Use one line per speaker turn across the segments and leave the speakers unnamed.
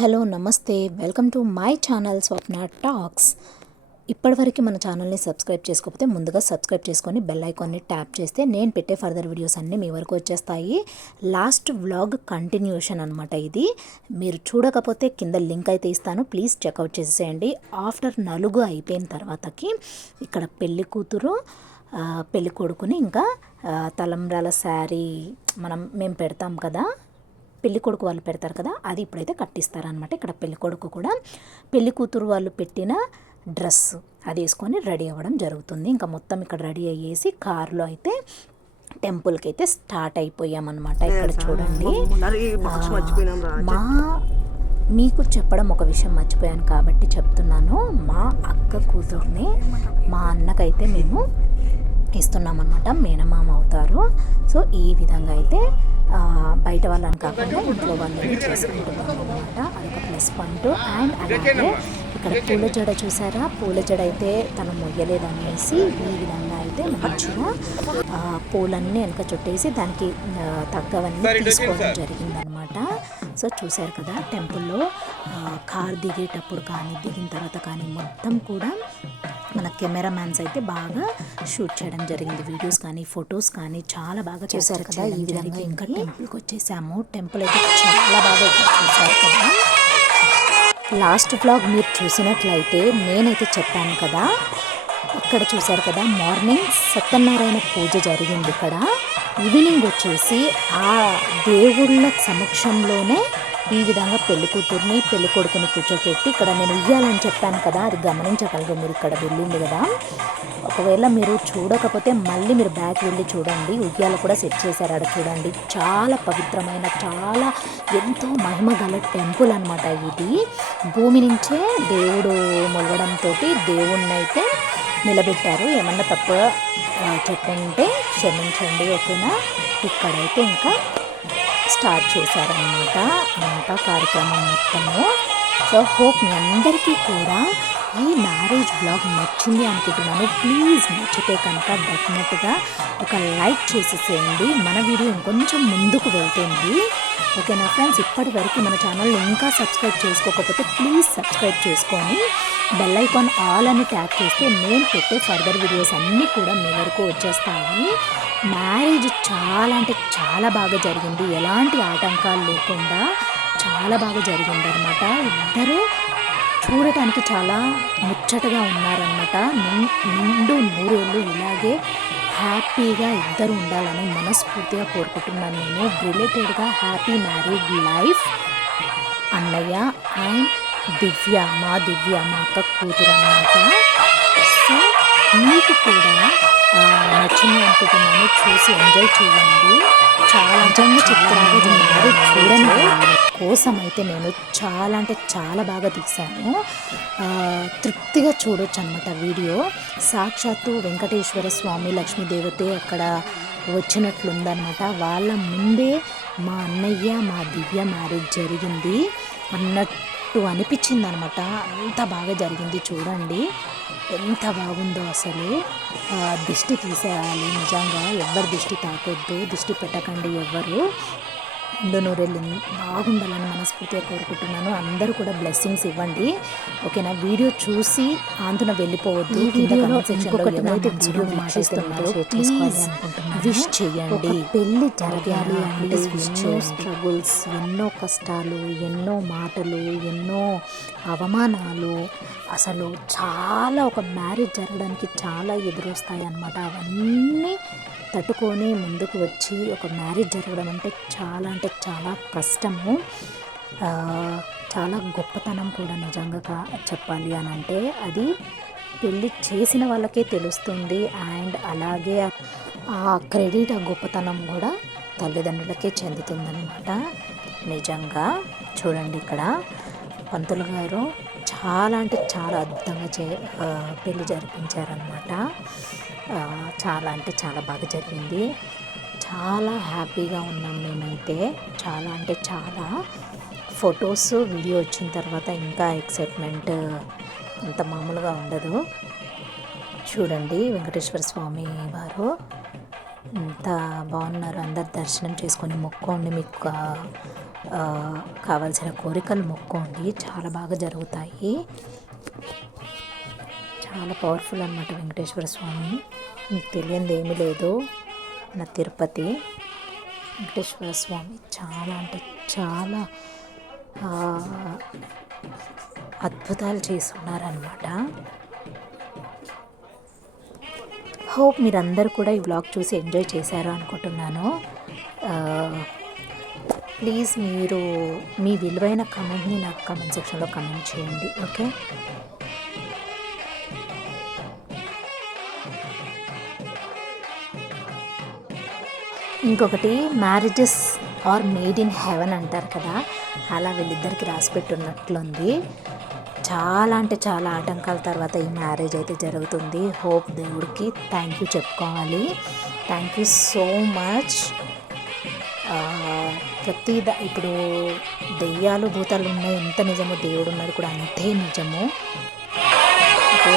Hello namaste. Welcome to my channel Swapna talks. ఇప్పటివరకు మన ఛానల్ని సబ్స్క్రైబ్ చేసుకోకపోతే ముందుగా సబ్స్క్రైబ్ చేసుకొని బెల్ ఐకాన్ని ట్యాప్ చేస్తే నేను పెట్టే ఫర్దర్ వీడియోస్ అన్నీ మీ వరకు వచ్చేస్తాయి. లాస్ట్ వ్లాగ్ కంటిన్యూషన్ అనమాట ఇది. మీరు చూడకపోతే కింద లింక్ అయితే ఇస్తాను. ప్లీజ్ చెక్అవుట్ చేసేయండి. ఆఫ్టర్ నలుగు అయిపోయిన తర్వాతకి ఇక్కడ పెళ్ళి కూతురు పెళ్ళి కొడుకుని ఇంకా తలంబ్రాల శారీ మనం మేము పెడతాం కదా. పెళ్ళి కొడుకు వాళ్ళు పెడతారు కదా అది ఇప్పుడైతే కట్టిస్తారనమాట ఇక్కడ పెళ్ళి కొడుకు కూడా. పెళ్ళి కూతురు వాళ్ళు పెట్టిన డ్రెస్ అది వేసుకొని రెడీ అవ్వడం జరుగుతుంది. ఇంకా మొత్తం ఇక్కడ రెడీ అయ్యేసి కారులో అయితే టెంపుల్కి అయితే స్టార్ట్ అయిపోయామన్నమాట ఇక్కడ చూడండి. మా మీకు చెప్పడం ఒక విషయం మర్చిపోయాను కాబట్టి చెప్తున్నాను. మా అక్క కూతుర్ని మా అన్నకైతే మేము ఇస్తున్నామన్నమాట. మేనమామ అవుతారు. సో ఈ విధంగా అయితే బయట వాళ్ళని కాకుండా ఇంట్లో వాళ్ళని చేసుకుంటున్నాం అనమాట అదొక ప్లస్ పాయింట్. అండ్ అలాగే ఇక్కడ పూల జడ చూసారా? పూల జడ అయితే తను మొయ్యలేదనేసి ఈ విధంగా అయితే మంచిగా పూలన్నీ వెనక చుట్టేసి దానికి తగ్గవన్నీ తీసుకోవడం జరిగిందనమాట సో చూశారు కదా టెంపుల్లో కార్ దిగేటప్పుడు కానీ దిగిన తర్వాత కానీ మొత్తం కూడా మన కెమెరామ్యాన్స్ అయితే బాగా షూట్ చేయడం జరిగింది. వీడియోస్ కానీ ఫొటోస్ కానీ చాలా బాగా చేశారు కదా ఈ విధంగా ఇంకా టెంపుల్కి వచ్చేసాము. టెంపుల్ అయితే చాలా బాగా చూశారు కదా. లాస్ట్ బ్లాగ్ మీరు చూసినట్లయితే నేనైతే చెప్పాను కదా ఇక్కడ చూశారు కదా మార్నింగ్ సత్యనారాయణ పూజ జరిగింది ఇక్కడ. ఈవినింగ్ వచ్చేసి ఆ దేవుళ్ళ సమక్షంలోనే ఈ విధంగా పెళ్ళి కూతుర్ని పెళ్ళి కొడుకుని కూర్చోపెట్టి ఇక్కడ నేను ఇయ్యాలని చెప్పాను కదా అది గమనించగలరు మీరు ఇక్కడ వెళ్ళింది కదా. ఒకవేళ మీరు చూడకపోతే మళ్ళీ మీరు బ్యాక్ వెళ్ళి చూడండి ఉయ్యాలు కూడా సెట్ చేశారు అక్కడ చూడండి. చాలా పవిత్రమైన చాలా ఎంతో మహిమ గల టెంపుల్ అనమాట ఇది. భూమి నుంచే దేవుడు మొలవడంతో దేవుణ్ణి అయితే నిలబెట్టారు. ఏమన్నా తప్ప చెప్పుంటే క్షమించండి ఓకేనా? ఇక్కడైతే ఇంకా స్టార్ట్ చేశారనమాట అంతా కార్యక్రమం మొత్తము. సో హోప్ మీ అందరికీ కూడా ఈ మ్యారేజ్ బ్లాగ్ నచ్చింది అనుకుంటున్నాను. ప్లీజ్ నచ్చితే కనుక డెఫినెట్గా ఒక లైక్ చేసేసేయండి. మన వీడియో ఇంకొంచెం ముందుకు వెళ్తుంది. ఓకేనా ఫ్రెండ్స్? ఇప్పటి వరకు మన ఛానల్ ఇంకా సబ్స్క్రైబ్ చేసుకోకపోతే ప్లీజ్ సబ్స్క్రైబ్ చేసుకొని బెల్ ఐకాన్ ఆల్ అని ట్యాప్ చేస్తే నేను పెట్టే ఫర్దర్ వీడియోస్ అన్నీ కూడా మీ వరకు వచ్చేస్తాయి. మ్యారేజ్ చాలా అంటే చాలా బాగా జరిగింది. ఎలాంటి ఆటంకాలు లేకుండా చాలా బాగా జరిగింది అనమాట ఇద్దరు చూడటానికి చాలా ముచ్చటగా ఉన్నారనమాట నిండు నూరేళ్ళు ఇలాగే హ్యాపీగా ఇద్దరు ఉండాలని మనస్ఫూర్తిగా కోరుకుంటున్నాను నేను. రిలేటెడ్గా హ్యాపీ మ్యారీడ్ లైఫ్ అన్నయ్య అండ్ దివ్య మా దివ్య మా అక్క కూతురు అన్నమాట సో మీకు కూడా నచ్చింది అనుకుంటున్నాను. చూసి ఎంజాయ్ చేయండి. చాలా నిజంగా చూడని వాళ్ళ కోసం అయితే నేను చాలా అంటే చాలా బాగా తీశాను. తృప్తిగా చూడొచ్చు అనమాట వీడియో. సాక్షాత్తు వెంకటేశ్వర స్వామి లక్ష్మీదేవతే అక్కడ వచ్చినట్లుందనమాట వాళ్ళ ముందే మా అన్నయ్య మా దివ్య మ్యారేజ్ జరిగింది. అన్నట్టు అనిపించింది అనమాట అంత బాగా జరిగింది చూడండి. ఎంత బాగుందో అసలు. దిష్టి తీసేయాలి నిజంగా. ఎవ్వరు దిష్టి తాకొద్దు. దిష్టి పెట్టకండి ఎవ్వరు రెండు నూరేళ్ళు బాగుండాలని మనస్ఫూర్తిగా కోరుకుంటున్నాను. అందరూ కూడా బ్లెస్సింగ్స్ ఇవ్వండి. ఓకేనా? వీడియో చూసి ఆందున వెళ్ళిపోవద్దు. విష్ చేయండి.
పెళ్ళి జరగాలి అంటే
ఎన్నో. స్ట్రగుల్స్ ఎన్నో కష్టాలు ఎన్నో మాటలు ఎన్నో అవమానాలు. అసలు చాలా ఒక మ్యారేజ్ జరగడానికి చాలా ఎదురొస్తాయి అన్నమాట అవన్నీ తట్టుకొని ముందుకు వచ్చి ఒక మ్యారేజ్ జరగడం అంటే చాలా అంటే చాలా కష్టము. చాలా గొప్పతనం కూడా నిజంగా కా- చెప్పాలి అని అంటే అది పెళ్ళి చేసిన వాళ్ళకే తెలుస్తుంది. అండ్ అలాగే ఆ క్రెడిట్ ఆ గొప్పతనం కూడా తల్లిదండ్రులకే చెందుతుందన్నమాట. నిజంగా చూడండి ఇక్కడ పంతులు గారు చాలా అంటే చాలా అద్భుతంగా చే పెళ్ళి జరిపించారనమాట చాలా అంటే చాలా బాగా జరిగింది. చాలా హ్యాపీగా ఉన్నాం మేమైతే. చాలా అంటే చాలా. ఫొటోస్ వీడియో వచ్చిన తర్వాత ఇంకా ఎక్సైట్మెంట్ అంత మామూలుగా ఉండదు. చూడండి వెంకటేశ్వర స్వామి వారు. ఎంత బాగున్నారు. అందరు దర్శనం చేసుకొని మొక్కోండి మీకు కావాల్సిన కోరికలు మొక్కోండి. చాలా బాగా జరుగుతాయి. చాలా పవర్ఫుల్ అనమాట వెంకటేశ్వర స్వామి. మీకు తెలియంది ఏమీ లేదు. నా తిరుపతి వెంకటేశ్వర స్వామి చాలా అంటే చాలా అద్భుతాలు చేస్తున్నారనమాట హోప్ మీరందరూ కూడా ఈ వ్లాగ్ చూసి ఎంజాయ్ చేశారు అనుకుంటున్నాను. ప్లీజ్ మీరు మీ విలువైన కమెంట్ని నాకు కమెంట్ సెక్షన్లో కమెంట్ చేయండి ఓకే ఇంకొకటి marriages are made in heaven అంటారు కదా. అలా వీళ్ళిద్దరికి రాసి పెట్టున్నట్లుంది చాలా అంటే చాలా ఆటంకాల తర్వాత ఈ మ్యారేజ్ అయితే జరుగుతుంది. హోప్ దేవుడికి థ్యాంక్ యూ చెప్పుకోవాలి. థ్యాంక్ యూ సో మచ్ ప్రతి ఇప్పుడు దెయ్యాలు భూతాలు ఉన్నాయి. ఎంత నిజమో దేవుడు ఉన్నది కూడా అంతే నిజము. ఓకే.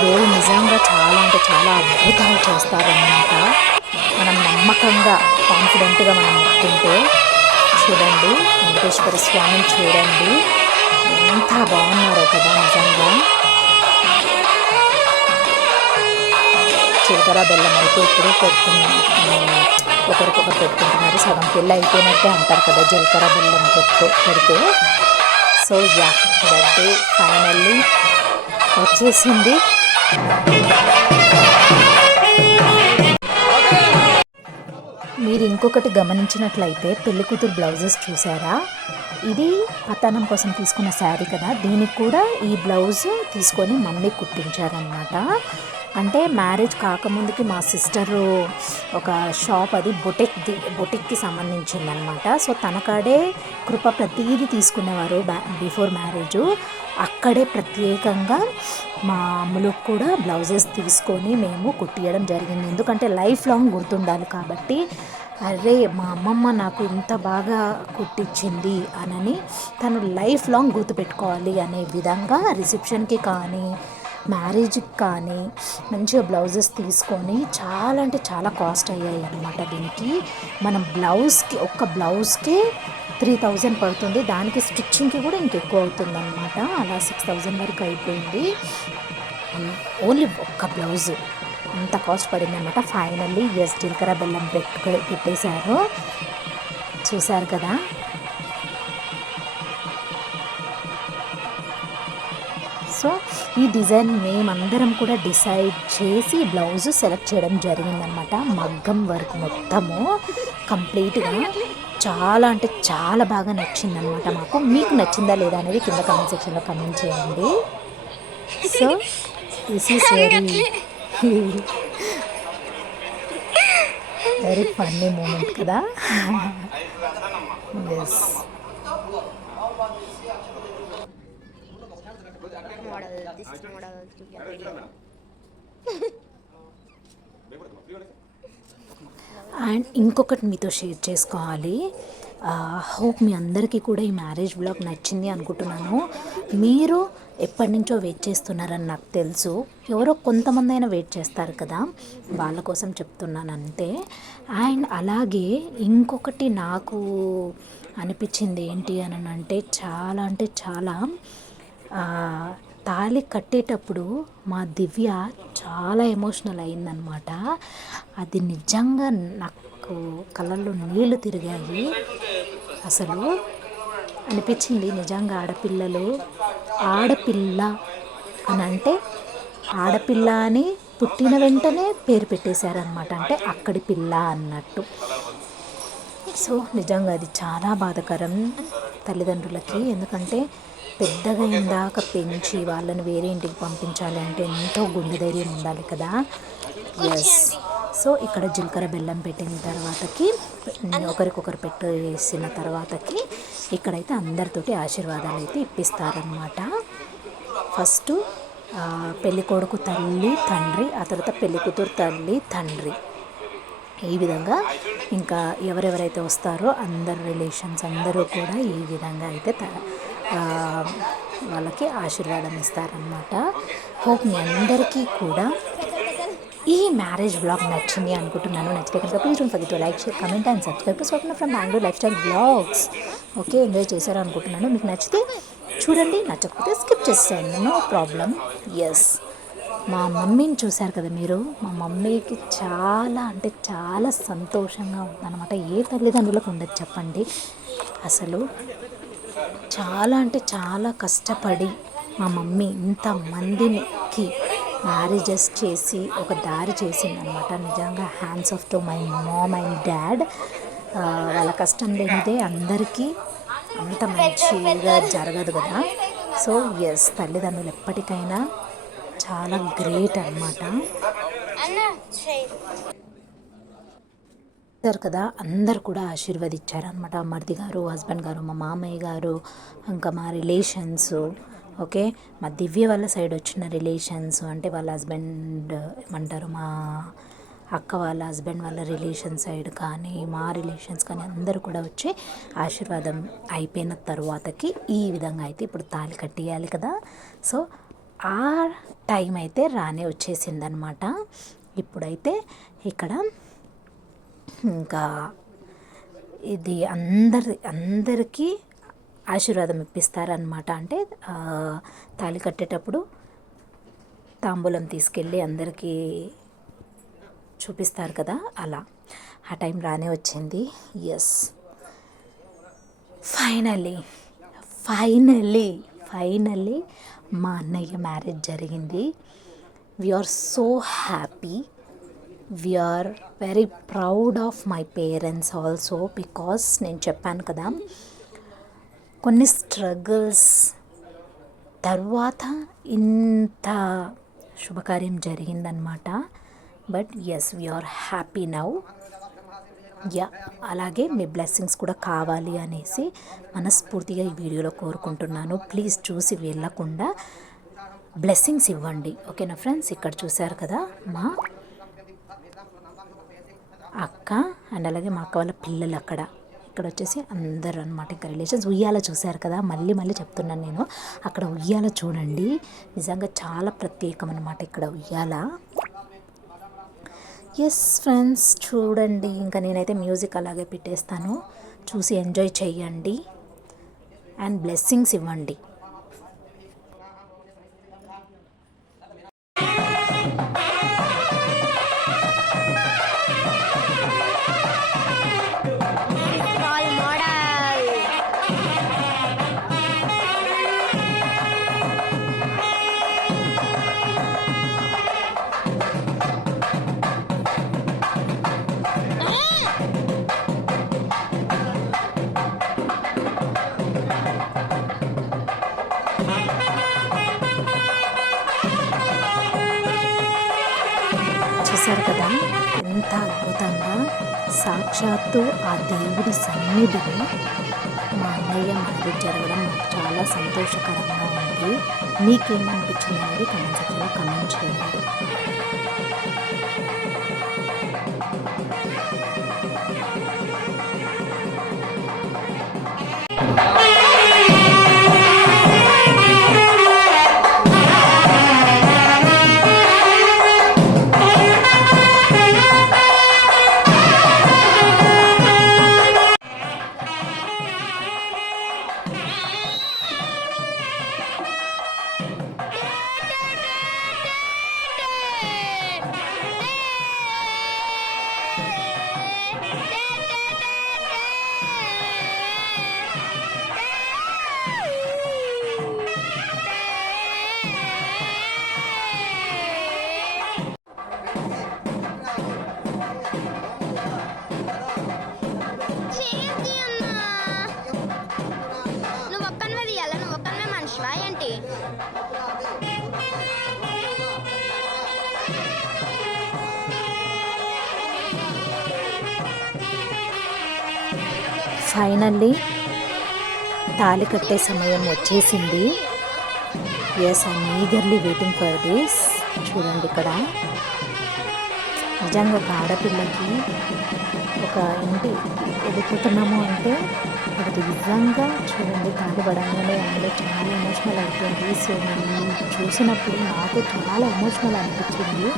దేవుడు నిజంగా చాలా అంటే చాలా అద్భుతాలు చేస్తారన్నమాట. నమ్మకంగా కాన్ఫిడెంట్గా మనం మొక్కుంటే చూడండి వెంకటేశ్వర స్వామిని చూడండి. ఎంత బాగున్నారో కదా నిజంగా. జీలకర్ర బెల్లం అయితే ఇప్పుడు పెట్టుకున్నాం ఒకరికొకరు పెట్టుకుంటున్నారు సగం పెళ్ళి అయిపోయినట్టే అంటారు కదా జీలకర్ర బెల్లం పెట్టు పెడితే. సో యా బర్త్డే ఫైనల్లీ వచ్చేసింది. మీరు ఇంకొకటి గమనించినట్లయితే పెళ్ళి కూతురు బ్లౌజెస్ చూసారా? ఇది పతనం కోసం తీసుకున్న శారీ కదా. దీనికి కూడా ఈ బ్లౌజ్ తీసుకొని మమ్మీ కుట్టించారనమాట అంటే మ్యారేజ్ కాకముందుకి మా సిస్టర్ ఒక షాప్ అది బొటిక్ బొటిక్కి సంబంధించిందనమాట సో తనకాడే కృప ప్రతిదీ తీసుకునేవారు బిఫోర్ మ్యారేజ్. అక్కడే ప్రత్యేకంగా మా అమ్ములకు కూడా బ్లౌజెస్ తీసుకొని మేము కుట్టియడం జరిగింది. ఎందుకంటే లైఫ్ లాంగ్ గుర్తుండాలి కాబట్టి అరే మా అమ్మమ్మ నాకు ఇంత బాగా కుట్టించింది అనని తను లైఫ్ లాంగ్ గుర్తుపెట్టుకోవాలి అనే విధంగా రిసెప్షన్కి కానీ మ్యారేజ్కి కానీ మంచిగా బ్లౌజెస్ తీసుకొని చాలా అంటే చాలా కాస్ట్ అయ్యాయి అనమాట దీనికి. మనం బ్లౌజ్కి ఒక్క బ్లౌజ్కి త్రీ థౌజండ్ పడుతుంది. దానికి స్టిచ్చింగ్కి కూడా ఇంకెక్కువ అవుతుంది అనమాట అలా సిక్స్ థౌజండ్ వరకు అయిపోయింది. ఓన్లీ ఒక్క బ్లౌజ్. అంత కాస్ట్ పడింది అనమాట ఫైనల్లీ ఎస్ జీలకర్ర బెల్లం పెట్టు పెట్టేశారు. చూశారు కదా? సో ఈ డిజైన్ మేమందరం కూడా డిసైడ్ చేసి బ్లౌజ్ సెలెక్ట్ చేయడం జరిగిందనమాట మగ్గం వర్క్ మొత్తము కంప్లీట్గా చాలా అంటే చాలా బాగా నచ్చిందనమాట మాకు. మీకు నచ్చిందా లేదా అనేది కింద కామెంట్ సెక్షన్లో కమెంట్ చేయండి. So this is very very funny moment కదా? ఎస్ అండ్ ఇంకొకటి మీతో షేర్ చేసుకోవాలి. Uh, హోప్ మీ అందరికీ కూడా ఈ మ్యారేజ్ బ్లాగ్ నచ్చింది అనుకుంటున్నాను. మీరు ఎప్పటి నుంచో వెయిట్ చేస్తున్నారని నాకు తెలుసు. ఎవరో కొంతమంది అయినా వెయిట్ చేస్తారు కదా. వాళ్ళ కోసం చెప్తున్నాను అంతే అండ్ అలాగే ఇంకొకటి నాకు అనిపించింది ఏంటి అని అంటే చాలా అంటే చాలా తాళి కట్టేటప్పుడు మా దివ్య చాలా ఎమోషనల్ అయిందనమాట. అది నిజంగా నాకు కళ్ళల్లో నీళ్ళు తిరిగాయి. అసలు అనిపించింది నిజంగా ఆడపిల్లలు ఆడపిల్ల అని అంటే ఆడపిల్ల అని పుట్టిన వెంటనే పేరు పెట్టేశారనమాట అంటే అక్కడి పిల్ల అన్నట్టు. సో నిజంగా అది చాలా బాధాకరం తల్లిదండ్రులకి. ఎందుకంటే పెద్దగా ఇందాక పెంచి వాళ్ళని వేరే ఇంటికి పంపించాలి అంటే ఎంతో గుండె ధైర్యం ఉండాలి కదా. ఎస్ సో ఇక్కడ జీలకర్ర బెల్లం పెట్టిన తర్వాతకి ఒకరికొకరు పెట్టేసిన తర్వాతకి ఇక్కడైతే అందరితోటి ఆశీర్వాదాలు అయితే ఇప్పిస్తారనమాట ఫస్ట్ పెళ్ళి కొడుకు తల్లి తండ్రి ఆ తర్వాత పెళ్ళి కూతురు తల్లి తండ్రి. ఈ విధంగా ఇంకా ఎవరెవరైతే వస్తారో అందరు రిలేషన్స్ అందరూ కూడా ఈ విధంగా అయితే త- వాళ్ళకి ఆశీర్వాదం ఇస్తారనమాట హోప్ మీ అందరికీ కూడా ఈ మ్యారేజ్ బ్లాగ్ నచ్చింది అనుకుంటున్నాను. నచ్చితే కనుక please don't forget to like share comment and subscribe to Swapna from Bengaluru life style blogs okay enjoy చేశారు అనుకుంటున్నాను. మీకు నచ్చితే చూడండి నచ్చకపోతే స్కిప్ చేసేయండి. నో ప్రాబ్లం ఎస్ మా మమ్మీని చూశారు కదా మీరు? మా మమ్మీకి చాలా అంటే చాలా సంతోషంగా ఉందన్నమాట. ఏ తల్లిదండ్రులకు ఉండదు చెప్పండి. అసలు చాలా అంటే చాలా కష్టపడి మా మమ్మీ ఇంతమందికి మ్యారేజెస్ చేసి ఒక దారి చేసిందనమాట. నిజంగా hands off to my mom and dad వాళ్ళ కష్టం లేనిదే అందరికీ అంత మంచిగా జరగదు కదా. సో ఎస్ తల్లిదండ్రులు ఎప్పటికైనా చాలా గ్రేట్ అనమాట చూశారు కదా అందరు కూడా ఆశీర్వదించారు అనమాట మరిది గారు హస్బెండ్ గారు మా మామయ్య గారు ఇంకా మా రిలేషన్స్ ఓకే? మా దివ్య వాళ్ళ సైడ్ వచ్చిన రిలేషన్స్ అంటే వాళ్ళ హస్బెండ్ ఏమంటారు? మా అక్క వాళ్ళ హస్బెండ్ వాళ్ళ రిలేషన్ సైడ్ కానీ మా రిలేషన్స్ కానీ అందరూ కూడా వచ్చి ఆశీర్వాదం అయిపోయిన తర్వాతకి ఈ విధంగా అయితే ఇప్పుడు తాళి కట్టేయాలి కదా? సో ఆ టైం అయితే రానే వచ్చేసిందనమాట ఇప్పుడైతే ఇక్కడ ఇంకా ఇది అందరి అందరికీ ఆశీర్వాదం ఇప్పిస్తారనమాట అంటే తాళి కట్టేటప్పుడు తాంబూలం తీసుకెళ్ళి అందరికీ చూపిస్తారు కదా అలా. ఆ టైం రానే వచ్చింది. ఎస్ ఫైనల్లీ ఫైనల్లీ ఫైనల్లీ మా అన్నయ్య మ్యారేజ్ జరిగింది. Are so happy we are very proud of my parents also because నేను చెప్పాను కదా కొన్ని స్ట్రగుల్స్. తర్వాత ఇంత శుభకార్యం జరిగిందనమాట but yes we are happy now ya అలాగే మీ బ్లెస్సింగ్స్ కూడా కావాలి అనేసి మనస్ఫూర్తిగా ఈ వీడియోలో కోరుకుంటున్నాను. ప్లీజ్ చూసి వెళ్ళకుండా బ్లెస్సింగ్స్ ఇవ్వండి. ఓకేనా ఫ్రెండ్స్ ఇక్కడ చూశారు కదా మా అక్క అండ్ అలాగే మా అక్క వాళ్ళ పిల్లలు అక్కడ. ఇక్కడ వచ్చేసి అందరు అనమాట ఇంకా రిలేషన్స్. ఉయ్యాల చూశారు కదా మళ్ళీ మళ్ళీ చెప్తున్నాను నేను. అక్కడ ఉయ్యాల చూడండి. నిజంగా చాలా ప్రత్యేకం అనమాట ఇక్కడ ఉయ్యాల. ఎస్ ఫ్రెండ్స్ చూడండి. ఇంకా నేనైతే మ్యూజిక్ అలాగే పెట్టేస్తాను. చూసి ఎంజాయ్ చేయండి. అండ్ బ్లెస్సింగ్స్ ఇవ్వండి. మా అనేది జరగడం చాలా సంతోషకరంగా ఉంది. మీకేమనిపించింది అనేది కమెంట్ సెక్షన్లో కమెంట్ చేయండి. ఫైనల్లీ తాళి కట్టే సమయం వచ్చేసింది. Yes I eagerly waiting for this చూడండి ఇక్కడ. నిజంగా ఒక ఆడపిల్లకి ఒక ఇంటి వెళ్ళిపోతున్నాము అంటే అది నిజంగా చూడండి తాళి పడంగానే అందులో చాలా ఎమోషనల్ అయిపోయింది సో నేను చూసినప్పుడు నాకు చాలా ఎమోషనల్ అనిపించింది.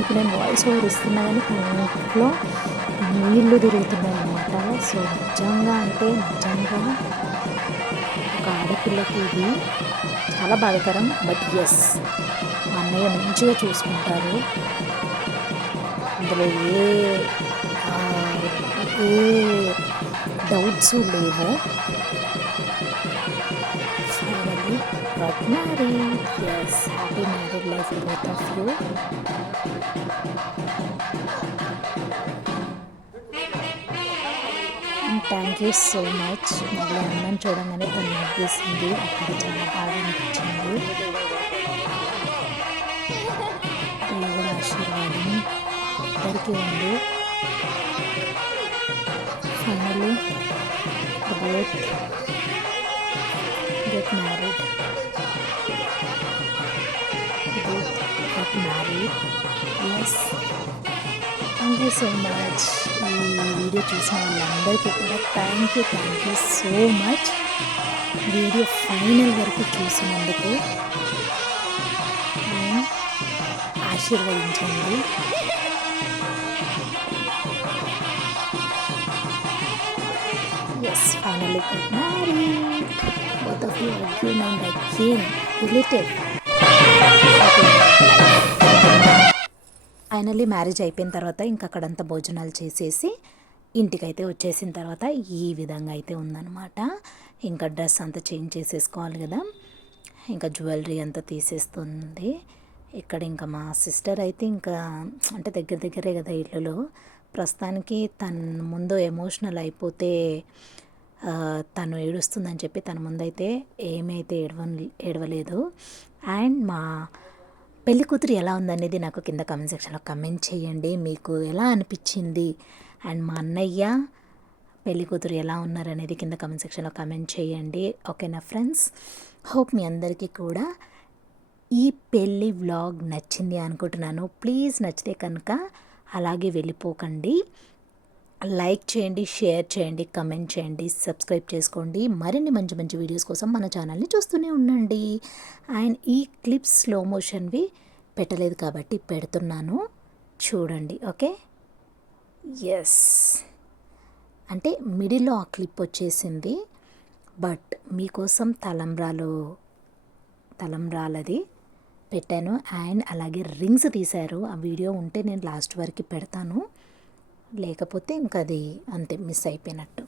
ఇప్పుడు నేను వాయిస్ ఓవర్ ఇస్తున్నా కానీ ఇంట్లో నీళ్ళు తిరుగుతున్నాయి అన్నమాట సో నిజంగా అంటే నిజంగా ఒక ఆడపిల్లకి ఇది చాలా బాధకరం బట్ ఎస్ మా అన్నయ్య మంచిగా చూసుకుంటారు అందులో ఏ ఏ డౌట్స్ లేవు finally got married. Yes, happy married life to both of you. Thank you so much మళ్ళీ అన్నం చూడంగానే తను నవ్వేసింది అక్కడ చాలా బాగా అనిపించింది దేవుడు ఆశీర్వాదం ఇద్దరికి ఉంది finally both get married both got married. Yes. Thank you so much ఈ వీడియో చూసిన వాళ్ళందరికీ కూడా thank you thank you so much video final వరకు చూసినందుకు ఆశీర్వదించండి yes finally got married. Both of you again and again related. Finally marriage అయిపోయిన తర్వాత ఇంకా అక్కడంతా భోజనాలు చేసేసి ఇంటికైతే వచ్చేసిన తర్వాత ఈ విధంగా అయితే ఉందన్నమాట. ఇంకా డ్రెస్ అంతా చేంజ్ చేసేసుకోవాలి కదా. ఇంకా జ్యువెలరీ అంతా తీసేస్తుంది. ఇక్కడ ఇంకా మా సిస్టర్ అయితే ఇంకా అంటే దగ్గర దగ్గరే కదా ఇల్లులో ప్రస్తుతానికి తన ముందు ఎమోషనల్ అయిపోతే తను ఏడుస్తుందని చెప్పి తన ముందైతే ఏమైతే ఏడవ ఏడవలేదు. అండ్ మా పెళ్ళి కూతురు ఎలా ఉందనేది నాకు కింద కమెంట్ సెక్షన్లో కమెంట్ చేయండి. మీకు ఎలా అనిపించింది? అండ్ మా అన్నయ్య పెళ్ళి కూతురు ఎలా ఉన్నారనేది కింద కమెంట్ సెక్షన్లో కమెంట్ చేయండి. ఓకేనా ఫ్రెండ్స్ హోప్ మీ అందరికీ కూడా ఈ పెళ్ళి వ్లాగ్ నచ్చింది అనుకుంటున్నాను. ప్లీజ్ నచ్చితే కనుక అలాగే వెళ్ళిపోకండి. లైక్ చేయండి షేర్ చేయండి కమెంట్ చేయండి సబ్స్క్రైబ్ చేసుకోండి. మరిన్ని మంచి మంచి వీడియోస్ కోసం మన ఛానల్ని చూస్తూనే ఉండండి. అండ్ ఈ క్లిప్స్ స్లో మోషన్వి పెట్టలేదు కాబట్టి పెడుతున్నాను. చూడండి ఓకే? ఎస్ అంటే మిడిల్లో ఆ క్లిప్ వచ్చేసింది. బట్ మీకోసం తలంబ్రాలు తలంబ్రాలది పెట్టాను. అండ్ అలాగే రింగ్స్ తీశారు. ఆ వీడియో ఉంటే నేను లాస్ట్ వరకు పెడతాను. లేకపోతే ఇంకా అది అంతే మిస్ అయిపోయినట్టు.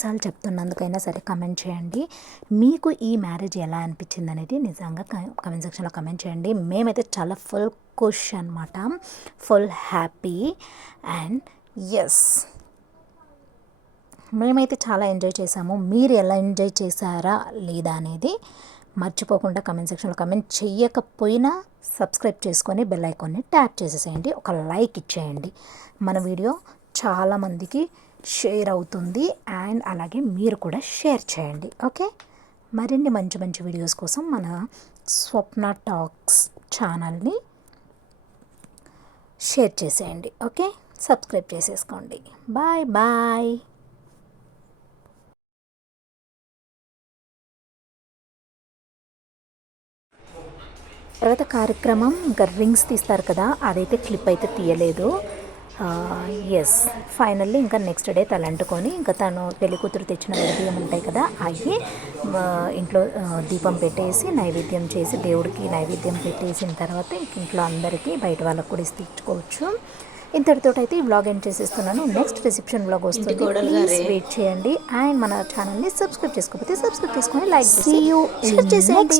ఎన్నిసార్లు చెప్తున్నందుకైనా సరే కమెంట్ చేయండి. మీకు ఈ మ్యారేజ్ ఎలా అనిపించింది అనేది నిజంగా కమెంట్ సెక్షన్లో కమెంట్ చేయండి. మేమైతే చాలా ఫుల్ ఖుష్ అనమాట ఫుల్ హ్యాపీ అండ్ ఎస్ మేమైతే చాలా ఎంజాయ్ చేసాము. మీరు ఎలా ఎంజాయ్ చేశారా లేదా అనేది మర్చిపోకుండా కమెంట్ సెక్షన్లో కమెంట్ చేయకపోయినా సబ్స్క్రైబ్ చేసుకొని బెల్ ఐకాన్ని ట్యాప్ చేసేసేయండి. ఒక లైక్ ఇచ్చేయండి. మన వీడియో చాలామందికి షేర్ అవుతుంది అండ్ అలాగే మీరు కూడా షేర్ చేయండి ఓకే మరిన్ని మంచి మంచి వీడియోస్ కోసం మన స్వప్న టాక్స్ ఛానల్ని షేర్ చేసేయండి ఓకే సబ్స్క్రైబ్ చేసేసుకోండి. బాయ్ బాయ్ తర్వాత కార్యక్రమం ఇంకా రింగ్స్ తీస్తారు కదా అదైతే క్లిప్ అయితే తీయలేదు. ఎస్ ఫైనల్లీ ఇంకా నెక్స్ట్ డే తలంటుకొని ఇంకా తను పెళ్ళి కూతురు తెచ్చిన బియ్యం ఉంటాయి కదా అవి ఇంట్లో దీపం పెట్టేసి నైవేద్యం చేసి దేవుడికి నైవేద్యం పెట్టేసిన తర్వాత ఇంక ఇంట్లో అందరికీ బయట వాళ్ళకు కూడా ఇచ్చుకోవచ్చు. ఇంతటితో అయితే ఈ వ్లాగ్ ఎండ్ చేసేస్తున్నాను. నెక్స్ట్ రిసెప్షన్ వ్లాగ్ వస్తుంది. ప్లీజ్ వెయిట్ చేయండి. అండ్ మన ఛానల్ని సబ్స్క్రైబ్ చేసుకోకపోతే సబ్స్క్రైబ్ చేసుకొని లైక్ చేసి చేసేయండి.